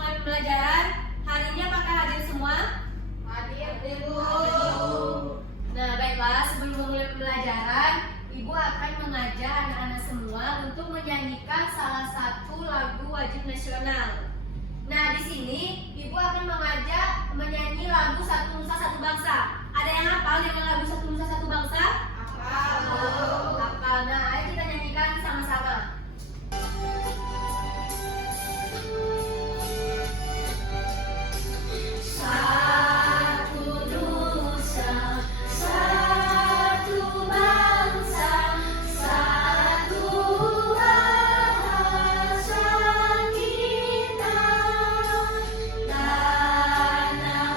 memulai pembelajaran. Hari ini apakah hadir semua? Hadir, Bu. Nah, baiklah, sebelum memulai pembelajaran, Ibu akan mengajak anak-anak semua untuk menyanyikan salah satu lagu wajib nasional. Nah, di sini Ibu akan mengajak menyanyi lagu Satu Nusa Satu Bangsa. Ada yang hafal dengan lagu Satu Nusa Satu Bangsa? Hafal. Nah, ayo kita nyanyikan sama-sama. Satu nusa, satu bangsa, satu bahasa kita, tanah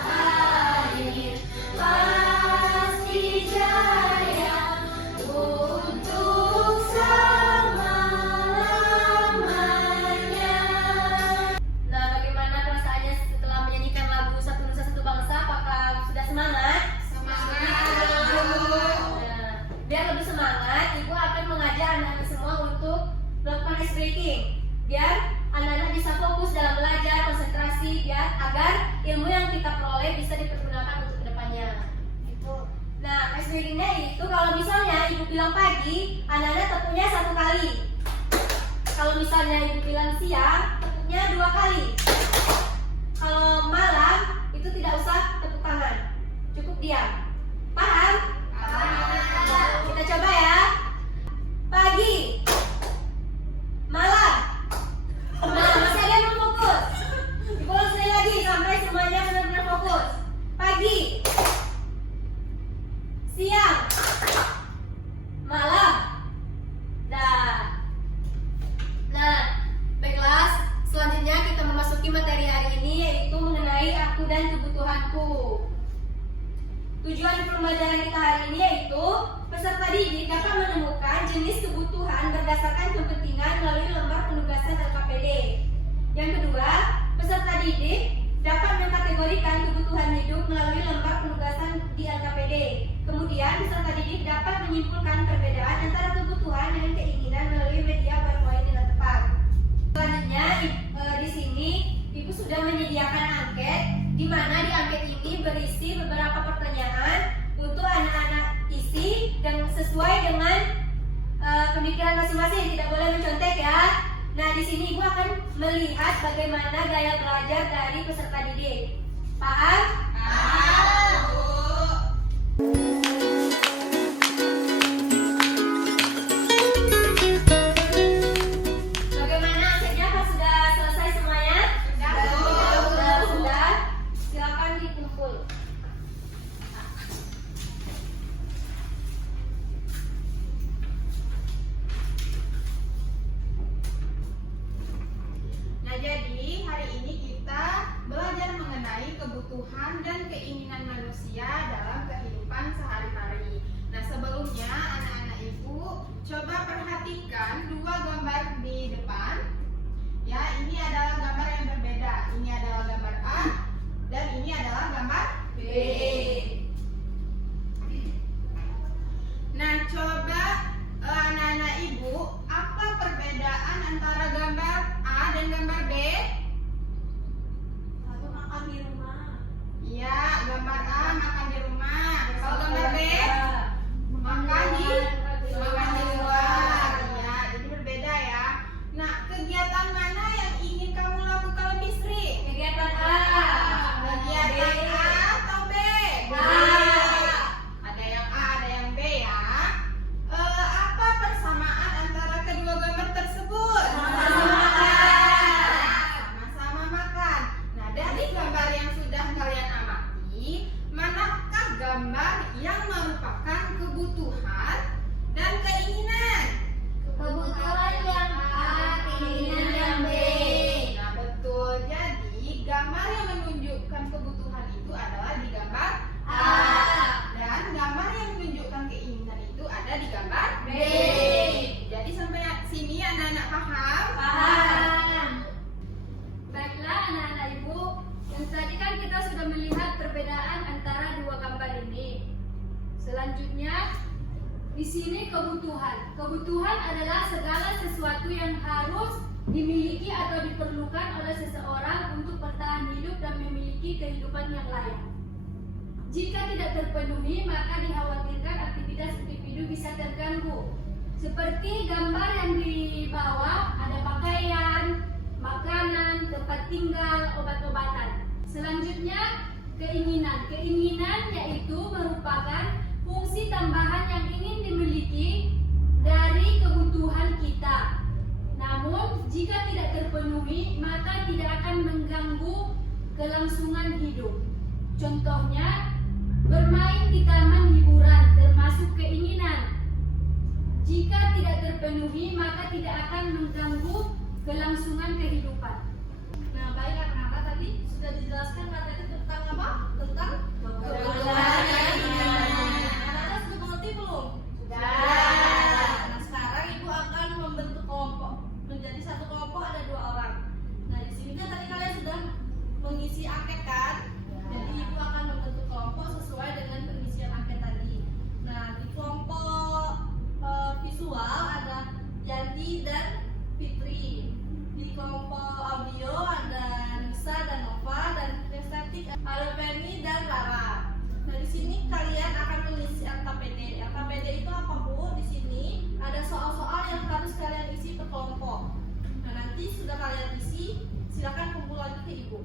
air pasti jaya untuk selama-lamanya. Nah, bagaimana perasaannya setelah menyanyikan lagu Satu Nusa Satu Bangsa? Apakah sudah semangat? Nah, biar lebih semangat, Ibu akan mengajak anak-anak semua untuk melakukan ice breaking, biar anak-anak bisa fokus dalam belajar, konsentrasi, biar agar ilmu yang kita peroleh bisa dipergunakan untuk kedepannya. Nah, ice breakingnya itu kalau misalnya Ibu bilang pagi, anak-anak tepuknya 1 kali. Kalau misalnya Ibu bilang siang, tepuknya 2 kali. Kalau malam itu tidak usah tepuk tangan, cukup diam. Paham? Kita coba ya. Pagi, malam. Nah, masih ada yang belum fokus. Ibu ulang sekali lagi sampai semuanya benar-benar fokus. Pagi, siang, malam. Nah, baiklah. Selanjutnya kita memasuki materi hari ini, yaitu mengenai aku dan kebutuhanku. Tujuan pembelajaran kita hari ini yaitu peserta didik dapat menemukan jenis kebutuhan berdasarkan kepentingan melalui lembar penugasan LKPD. Yang kedua, peserta didik dapat mengkategorikan kebutuhan hidup melalui lembar penugasan di LKPD. Kemudian, peserta didik dapat menyimpulkan perbedaan antara kebutuhan dengan keinginan melalui media PowerPoint dengan tepat. Selanjutnya, di sini Ibu sudah menyediakan angket, di mana di angket ini berisi beberapa pertanyaan untuk anak-anak isi dan sesuai dengan pemikiran masing-masing, tidak boleh mencontek ya. Nah, di sini Ibu akan melihat bagaimana gaya belajar dari peserta didik. Paham? Paham, Bu. Bagaimana akhirnya? Apa sudah selesai semuanya? Sudah. Silakan dikumpul. Nah, jadi hari ini kita belajar mengenai kebutuhan dan keinginan manusia dalam kehidupan sehari-hari. Nah, sebelumnya anak-anak Ibu coba perhatikan 2 gambar di depan. Ya, ini adalah gambar yang berbeda. Ini adalah gambar A dan ini adalah gambar B. Nah, coba anak-anak Ibu, apa perbedaan antara gambar A dan gambar B? Satu makan di rumah. Iya, gambar A makan di rumah. Kalau gambar B makan di luar. Iya, jadi berbeda ya. Nah, kegiatan mana yang ingin kamu lakukan lebih sering? Kegiatan A. Kegiatan A atau B? A. Ada yang A, ada yang B ya. Apa persamaan antara kedua gambar tersebut? Sama-sama makan. Sama-sama makan. Nah, dari gambar yang sudah kalian amati, manakah gambar yang merupakan kebutuhan dan keinginan? Kebutuhan yang A, keinginan yang B. Nah, betul. Jadi, gambar yang menunjukkan kebutuhan itu adalah di gambar A. dan gambar yang menunjukkan keinginan itu ada di gambar B. Jadi sampai sini anak-anak paham? Paham. Baiklah anak-anak Ibu, yang tadi kan kita sudah melihat perbedaan antara 2 gambar ini. Selanjutnya, di sini kebutuhan. Kebutuhan adalah segala sesuatu yang harus dimiliki atau diperlukan oleh seseorang untuk bertahan hidup dan memiliki kehidupan yang layak. Jika tidak terpenuhi, maka dikhawatirkan aktivitas individu bisa terganggu. Seperti gambar yang di bawah, ada pakaian, makanan, tempat tinggal, obat-obatan. Selanjutnya, keinginan. Keinginan yaitu merupakan fungsi tambahan yang ingin dimiliki dari kebutuhan kita. Namun, jika tidak terpenuhi, maka tidak akan mengganggu kelangsungan hidup. Contohnya, bermain di taman hiburan termasuk keinginan. Jika tidak terpenuhi, maka tidak akan mengganggu kelangsungan kehidupan. Nah, baik anak-anak, tadi sudah dijelaskan materi tentang apa? Tentang kebutuhan dan keinginan. Anak-anak sudah mengerti belum? Sudah. Nah, sekarang ibu akan membentuk kelompok. Menjadi satu kelompok ada 2 orang. Nah, di sini kan tadi kalian sudah mengisi angket kan? Jadi ibu akan membentuk kelompok sesuai dengan pengisian angket tadi. Nah, di kelompok visual ada Yanti dan Fitri. Di kelompok audio ada Nisa dan Nova, dan estetik ada Penny dan Rara. Nah, di sini kalian akan mengisi LKPD. LKPD itu apa, Bu? Di sini ada soal-soal yang harus kalian isi per kelompok. Nah, nanti sudah kalian isi, silakan kumpul lagi ke Ibu.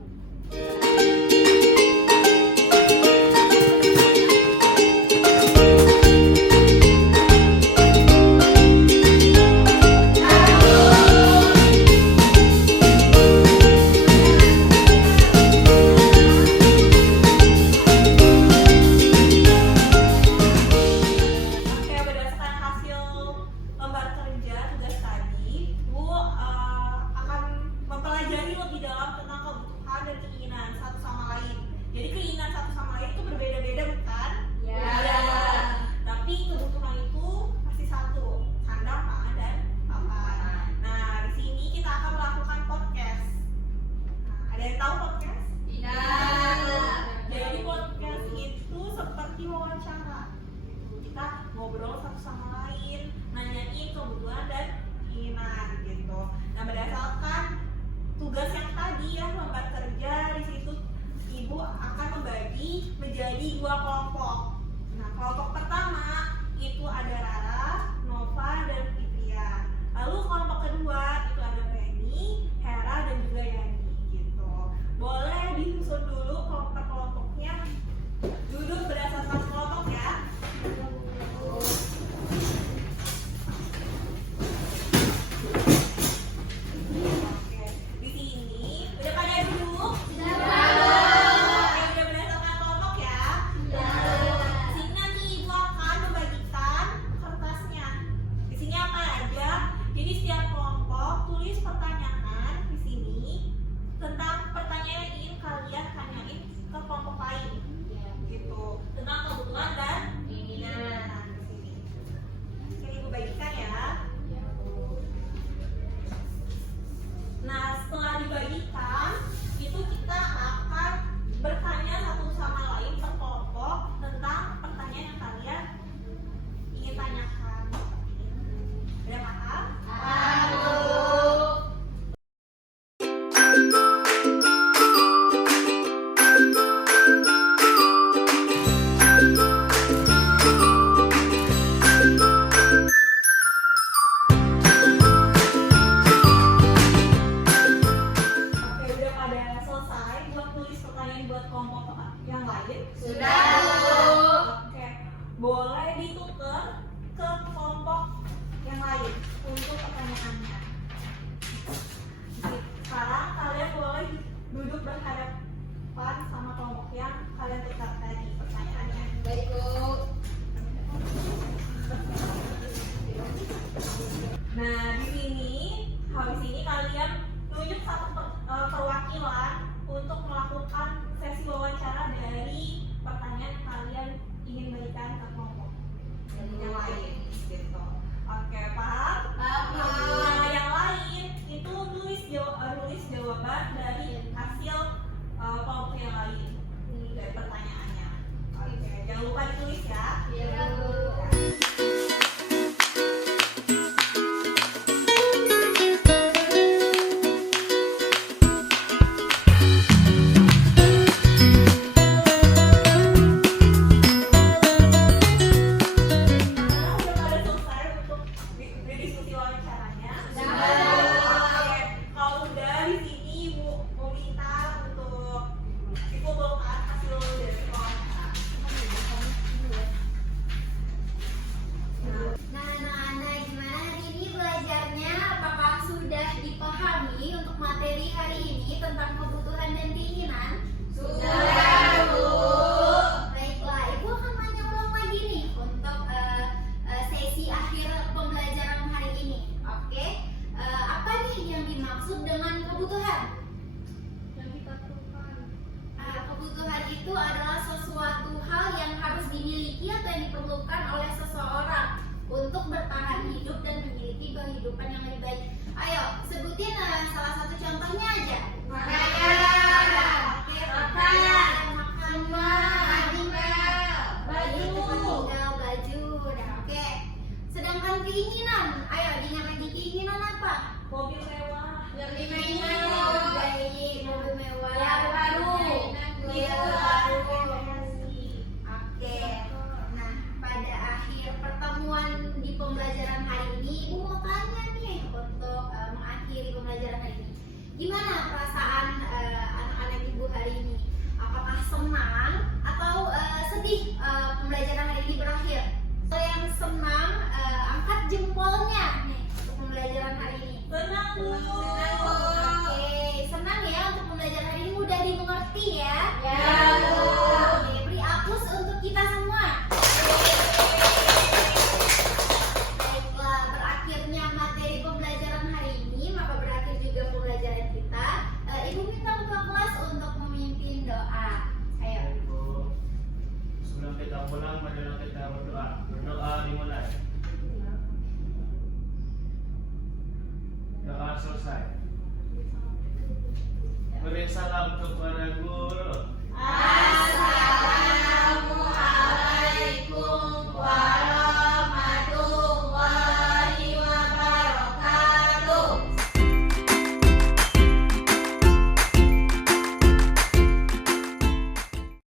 Ngobrol satu sama lain, nanyain kebutuhan dan keinginan gitu. Nah, berdasarkan tugas yang tadi ya, lembar kerja, di situ ibu akan membagi menjadi 2 kelompok. Nah, kelompok pertama itu ada Rara, Nova, dan Fitria. Lalu kelompok kedua itu ada Penny, Hera, dan juga Yani gitu. Boleh disusun dulu kelompok-kelompoknya, duduk berdasarkan kelompok ya. itu adalah sesuatu hal yang harus dimiliki atau yang diperlukan oleh seseorang untuk bertahan hidup dan memiliki kehidupan yang lebih baik. Ayo, sebutin salah satu contohnya aja. Pakaian. Oke, pakaian, makanan, Baju. tinggal baju. Nah, oke. Sedangkan keinginan, ayo diingat lagi keinginan apa? Mobil mewah. Lebih Baik, mobil mewah, Yang baru. Yang baru. Oke. Nah, pada akhir pertemuan di pembelajaran hari ini, Ibu mau tanya nih untuk mengakhiri pembelajaran hari ini. Gimana perasaan anak-anak Ibu hari ini? Apakah senang atau sedih pembelajaran hari ini berakhir? Kalau yang senang, angkat jempolnya nih untuk pembelajaran hari ini. Senang Bu. Oke, senang ya untuk pembelajaran hari ini, mudah dimengerti ya. Ya, Bu. Oke, beri aplaus untuk kita semua. Baiklah, berakhirnya materi pembelajaran hari ini, maka berakhir juga pembelajaran kita. Ibu minta ketua kelas untuk memimpin doa. Ayo. Ibu, sebelum kita pulang, marilah kita berdoa. Berdoa dimulai. Doa selesai. Beri salam kepada